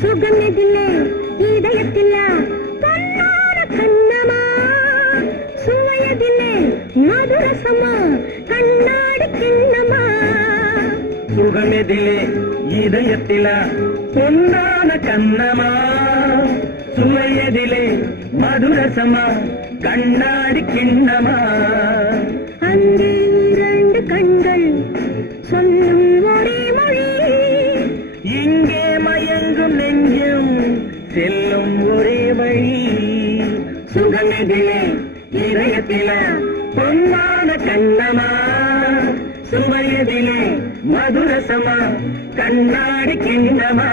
சுகமெதிலே இதயத்தில பொன்னான கண்ணமா சுவையதிலே மதுரசமா கண்ணாடி கிண்ணமா சுகமெதிலே இதயத்தில பொன்னான கண்ணமா சுவையதிலே மதுரசமா கண்ணாடி கிண்ணமா அங்கே இரண்டு கண்கள் சொல்லும் ஒரே மொழி இங்கே மயங்கும் நெஞ்சம் செல்லும் ஒரே வழி சுகமெதிலே இதயத்தில பொன்னான கண்ணமா சுவையதிலே மதுரசமா கண்ணாடி கிண்ணமா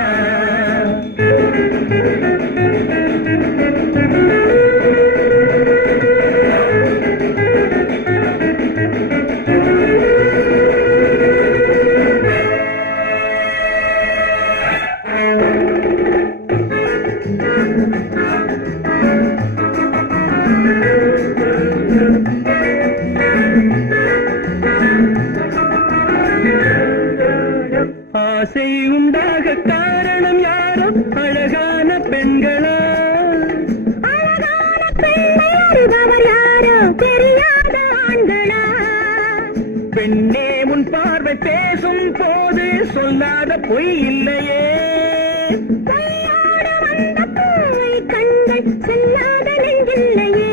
ஆசை உண்டாக காரணம் யாரோ அழகான பெண்களா அழகான பெண்ணை அறிபவர் யாரோ தெரியாத ஆண்களா பெண்ணே உன் பார்வை பேசும் போது சொல்லாத பொய் இல்லையே பொய்யோடு வந்த பூவை கண்கள் செல்லாத நெஞ்சில்லையே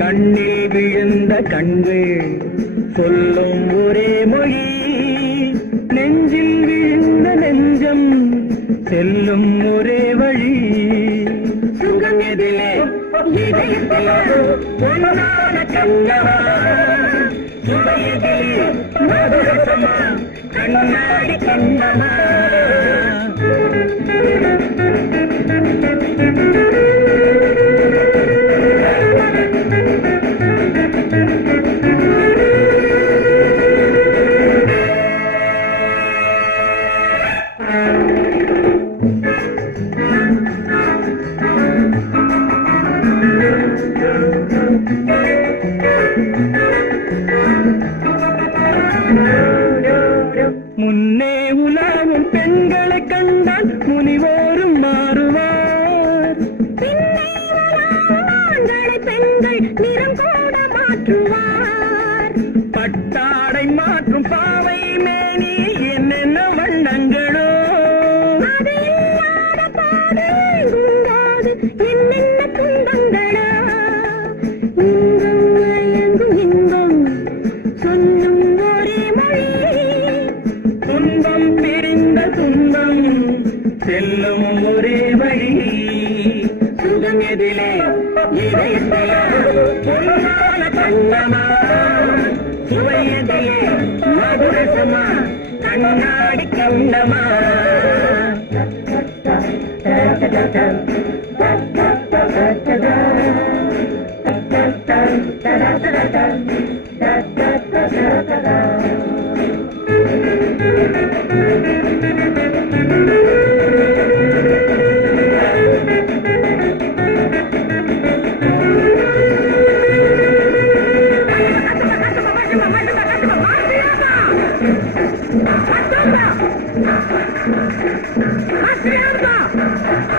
கண்ணில் விழுந்த கண்கள் சொல்லும் ஒரே மொழி நெஞ்சில் விழுந்த நெஞ்சம் செல்லும் ஒரே வழி சுகம் எதிலே இதயத்தில பொன்னான கண்ணமா சுவையதிலே மதுரசமா கண்ணாடி கண்ணமா முன்னே உலாவும் பெண்களை கண்டால் முனிவோரும் மாறுவார் பின்னே வராத ஆண்களை பெண்கள் நிறம் கூட மாற்றுவார் பட்டாடை மாற்றும் பாவை மேனி என்னென்ன வண்ணங்களோ அது இல்லாத பாடு எங்குங்காது என்னென்ன துன்பங்களோ இங்கும் மயங்கும் இன்பம் சொல்லும் ஒரே மொழி துன்பம் பிரிந்த துன்பம் செல்லும் ஒரே வழி சுகம் எதிலே இதயத்தில பொன்னான கண்ணமா சுவையதிலே மதுரசமா கண்ணாடி கண்ணமா Marciana!